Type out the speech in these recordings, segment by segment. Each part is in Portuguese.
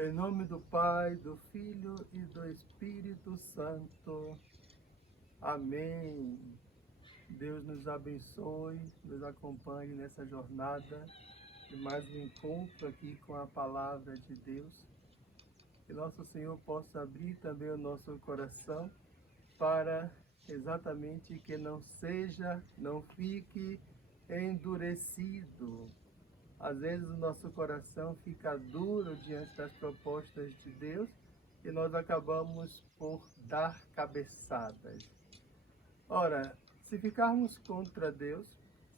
Em nome do Pai, do Filho e do Espírito Santo. Amém. Deus nos abençoe, nos acompanhe nessa jornada de mais um encontro aqui com a Palavra de Deus. Que nosso Senhor possa abrir também o nosso coração para exatamente que não fique endurecido. Às vezes o nosso coração fica duro diante das propostas de Deus e nós acabamos por dar cabeçadas. Ora, se ficarmos contra Deus,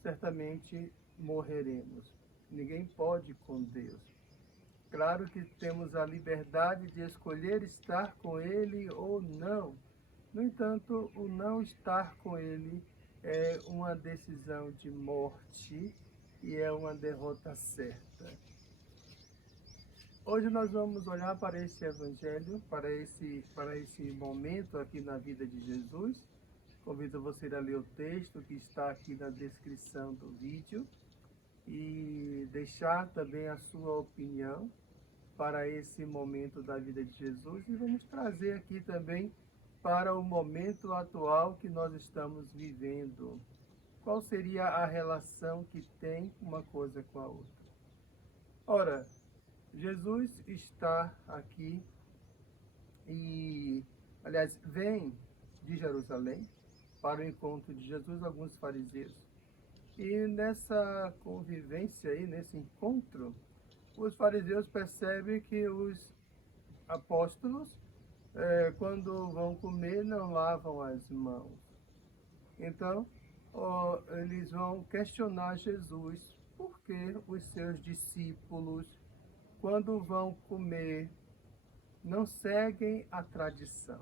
certamente morreremos. Ninguém pode com Deus. Claro que temos a liberdade de escolher estar com Ele ou não. No entanto, o não estar com Ele é uma decisão de morte e é uma derrota certa. Hoje nós vamos olhar para esse evangelho, para esse momento aqui na vida de Jesus. Convido você a ler o texto que está aqui na descrição do vídeo e deixar também a sua opinião para esse momento da vida de Jesus. E vamos trazer aqui também para o momento atual que nós estamos vivendo. Qual seria a relação que tem uma coisa com a outra? Ora, Jesus está aqui e, aliás, vem de Jerusalém para o encontro de Jesus alguns fariseus. E nessa convivência aí, nesse encontro, os fariseus percebem que os apóstolos, quando vão comer, não lavam as mãos. Então, eles vão questionar Jesus por que os seus discípulos, quando vão comer, não seguem a tradição.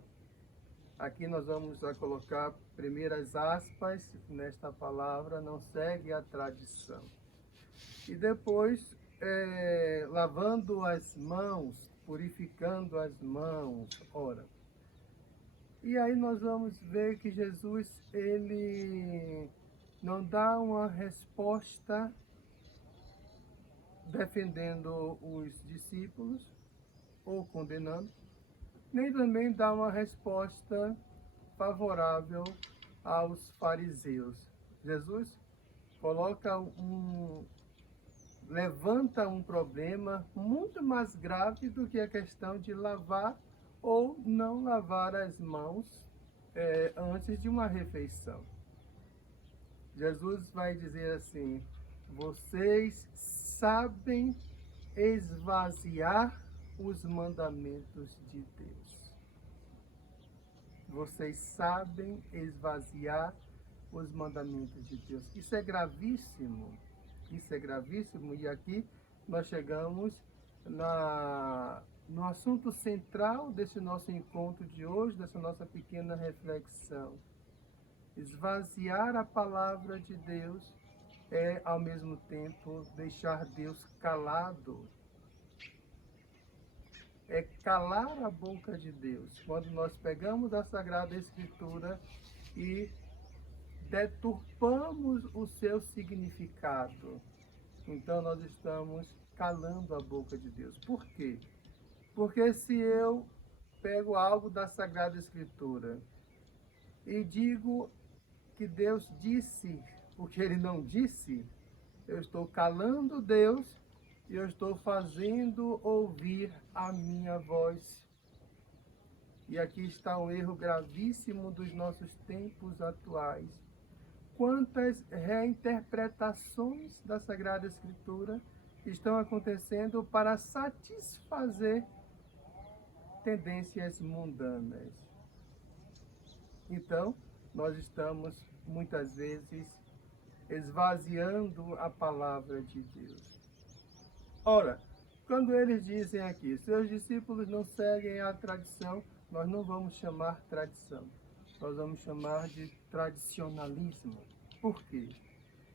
Aqui nós vamos colocar primeiras aspas nesta palavra, não segue a tradição. E depois, lavando as mãos, purificando as mãos, ora. E aí nós vamos ver que Jesus, ele não dá uma resposta defendendo os discípulos ou condenando, nem também dá uma resposta favorável aos fariseus. Jesus levanta um problema muito mais grave do que a questão de lavar ou não lavar as mãos antes de uma refeição. Jesus vai dizer assim: vocês sabem esvaziar os mandamentos de Deus. Vocês sabem esvaziar os mandamentos de Deus. Isso é gravíssimo. Isso é gravíssimo. E aqui nós chegamos no assunto central desse nosso encontro de hoje, dessa nossa pequena reflexão. Esvaziar a palavra de Deus é, ao mesmo tempo, deixar Deus calado. É calar a boca de Deus. Quando nós pegamos a Sagrada Escritura e deturpamos o seu significado, então nós estamos calando a boca de Deus. Por quê? Porque se eu pego algo da Sagrada Escritura e digo que Deus disse o que Ele não disse, eu estou calando Deus e eu estou fazendo ouvir a minha voz. E aqui está um erro gravíssimo dos nossos tempos atuais. Quantas reinterpretações da Sagrada Escritura estão acontecendo para satisfazer tendências mundanas. Então, nós estamos muitas vezes esvaziando a palavra de Deus. Ora, quando eles dizem aqui, seus discípulos não seguem a tradição, nós não vamos chamar tradição, nós vamos chamar de tradicionalismo. Por quê?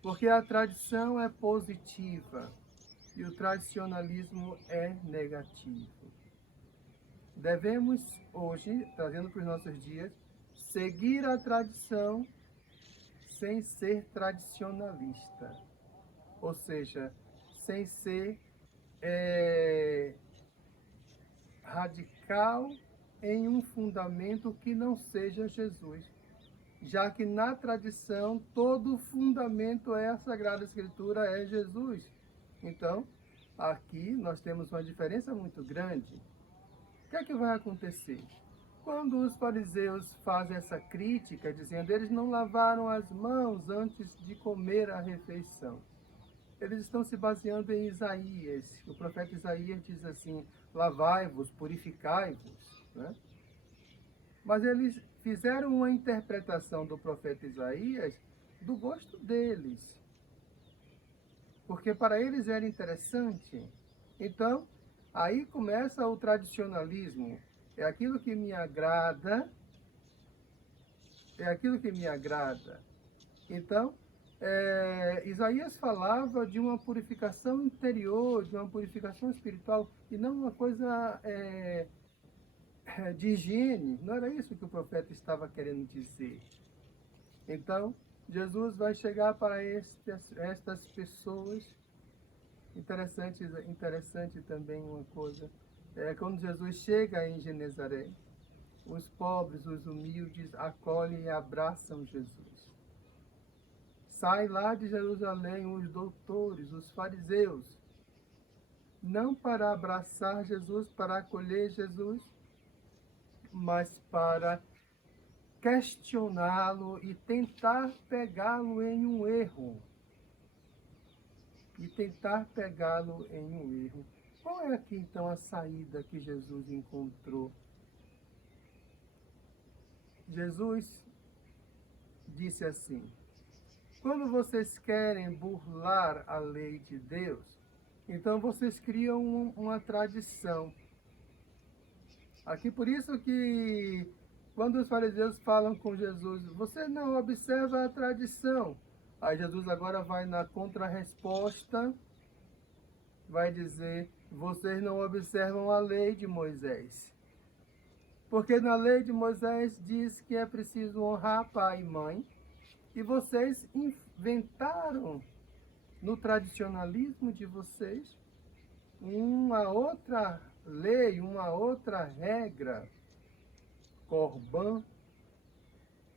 Porque a tradição é positiva e o tradicionalismo é negativo. Devemos hoje, trazendo para os nossos dias, seguir a tradição sem ser tradicionalista, ou seja, sem ser radical em um fundamento que não seja Jesus, já que na tradição todo fundamento é a Sagrada Escritura, é Jesus. Então, aqui nós temos uma diferença muito grande. O que é que vai acontecer? Quando os fariseus fazem essa crítica, dizendo eles não lavaram as mãos antes de comer a refeição, eles estão se baseando em Isaías. O profeta Isaías diz assim: lavai-vos, purificai-vos, né? Mas eles fizeram uma interpretação do profeta Isaías do gosto deles, porque para eles era interessante. Então, aí começa o tradicionalismo. É aquilo que me agrada, é aquilo que me agrada. Então, Isaías falava de uma purificação interior, de uma purificação espiritual, e não uma coisa de higiene. Não era isso que o profeta estava querendo dizer. Então, Jesus vai chegar para estas pessoas. Interessante também uma coisa. Quando Jesus chega em Genezaré, os pobres, os humildes, acolhem e abraçam Jesus. Sai lá de Jerusalém os doutores, os fariseus, não para abraçar Jesus, para acolher Jesus, mas para questioná-lo e tentar pegá-lo em um erro. Qual é aqui então a saída que Jesus encontrou? Jesus disse assim: quando vocês querem burlar a lei de Deus, então vocês criam uma tradição. Aqui por isso que quando os fariseus falam com Jesus, você não observa a tradição. Aí Jesus agora vai na contrarresposta, vai dizer: vocês não observam a lei de Moisés. Porque na lei de Moisés diz que é preciso honrar pai e mãe, e vocês inventaram no tradicionalismo de vocês uma outra lei, uma outra regra, Corban.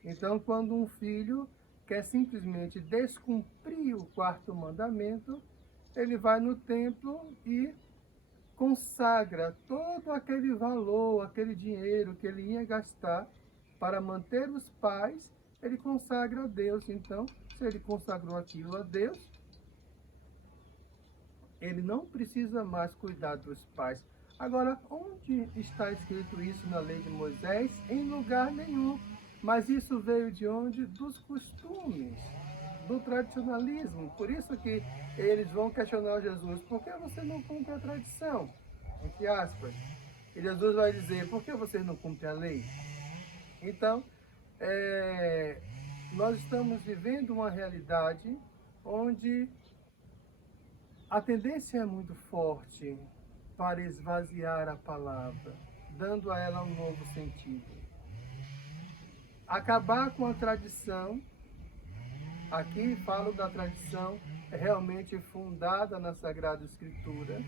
Então, quando um filho quer simplesmente descumprir o quarto mandamento, ele vai no templo e consagra todo aquele valor, aquele dinheiro que ele ia gastar para manter os pais, ele consagra a Deus. Então, se ele consagrou aquilo a Deus, ele não precisa mais cuidar dos pais. Agora, onde está escrito isso na lei de Moisés? Em lugar nenhum. Mas isso veio de onde? Dos costumes, do tradicionalismo. Por isso que eles vão questionar Jesus: por que você não cumpre a tradição? Entre aspas. E Jesus vai dizer: por que vocês não cumprem a lei? Então, nós estamos vivendo uma realidade onde a tendência é muito forte para esvaziar a palavra, dando a ela um novo sentido. Acabar com a tradição. Aqui falo da tradição realmente fundada na Sagrada Escritura,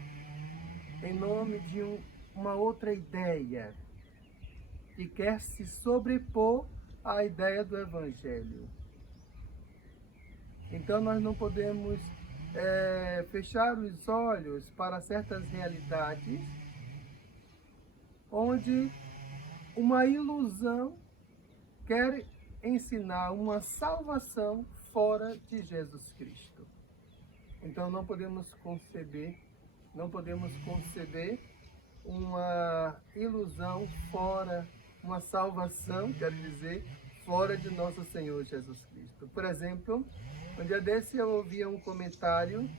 em nome de uma outra ideia, que quer se sobrepor à ideia do Evangelho. Então nós não podemos fechar os olhos para certas realidades, onde uma ilusão quer ensinar uma salvação fora de Jesus Cristo. Então não podemos conceber uma ilusão fora, uma salvação, quero dizer, fora de nosso Senhor Jesus Cristo. Por exemplo, um dia desse eu ouvi um comentário,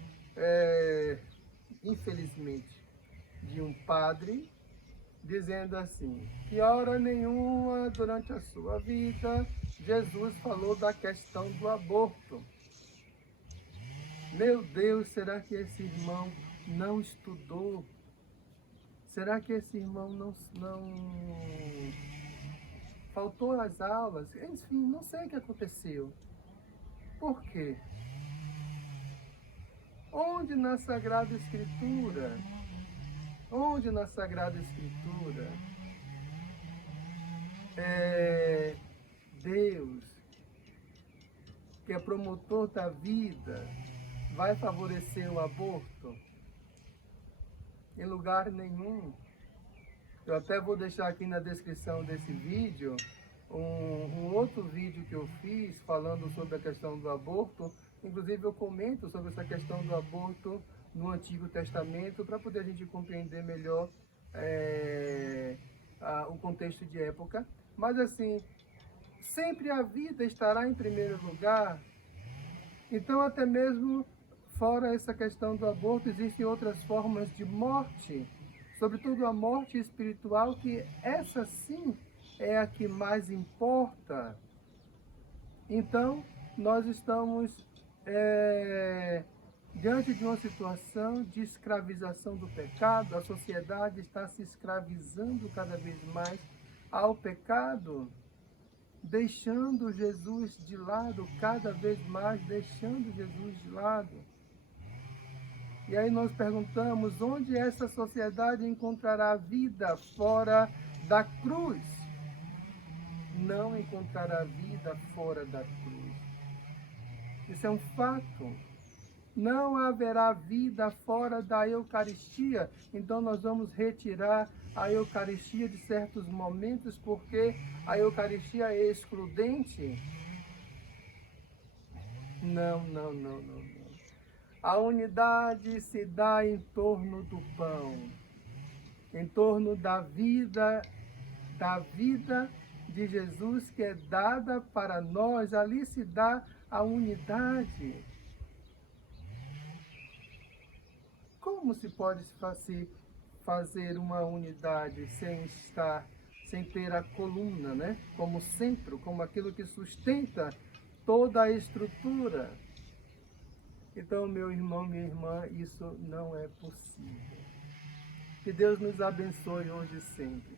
infelizmente, de um padre, dizendo assim: que hora nenhuma durante a sua vida Jesus falou da questão do aborto. Meu Deus, será que esse irmão não estudou? Será que esse irmão não faltou às aulas? Enfim, não sei o que aconteceu. Por quê? Onde na Sagrada Escritura Onde na Sagrada Escritura Deus, que é promotor da vida, vai favorecer o aborto? Em lugar nenhum. Eu até vou deixar aqui na descrição desse vídeo um outro vídeo que eu fiz falando sobre a questão do aborto. Inclusive eu comento sobre essa questão do aborto no Antigo Testamento para poder a gente compreender melhor o contexto de época. Mas assim, sempre a vida estará em primeiro lugar. Então até mesmo fora essa questão do aborto, existem outras formas de morte, sobretudo a morte espiritual, que essa sim é a que mais importa. Então, nós estamos diante de uma situação de escravização do pecado. A sociedade está se escravizando cada vez mais ao pecado, deixando Jesus de lado, cada vez mais deixando Jesus de lado. E aí nós perguntamos, onde essa sociedade encontrará vida fora da cruz? Não encontrará vida fora da cruz. Isso é um fato. Não haverá vida fora da Eucaristia. Então nós vamos retirar a Eucaristia de certos momentos, porque a Eucaristia é excludente? Não, não, não, não, não. A unidade se dá em torno do pão, em torno da vida de Jesus que é dada para nós. Ali se dá a unidade. Como se pode fazer uma unidade sem ter a coluna, né? Como centro, como aquilo que sustenta toda a estrutura? Então, meu irmão, minha irmã, isso não é possível. Que Deus nos abençoe hoje e sempre.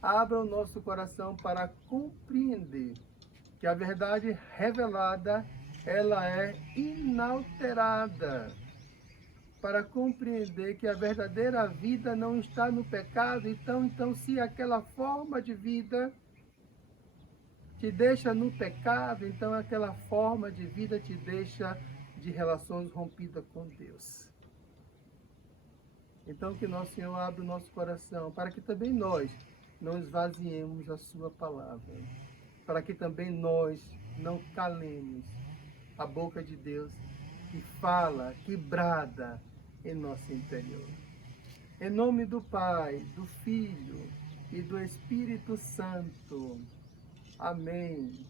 Abra o nosso coração para compreender que a verdade revelada, ela é inalterada. Para compreender que a verdadeira vida não está no pecado. Então se aquela forma de vida te deixa no pecado, então aquela forma de vida te deixa de relações rompidas com Deus. Então que nosso Senhor abra o nosso coração, para que também nós não esvaziemos a sua palavra, para que também nós não calemos a boca de Deus, que fala, que brada em nosso interior. Em nome do Pai, do Filho e do Espírito Santo. Amém.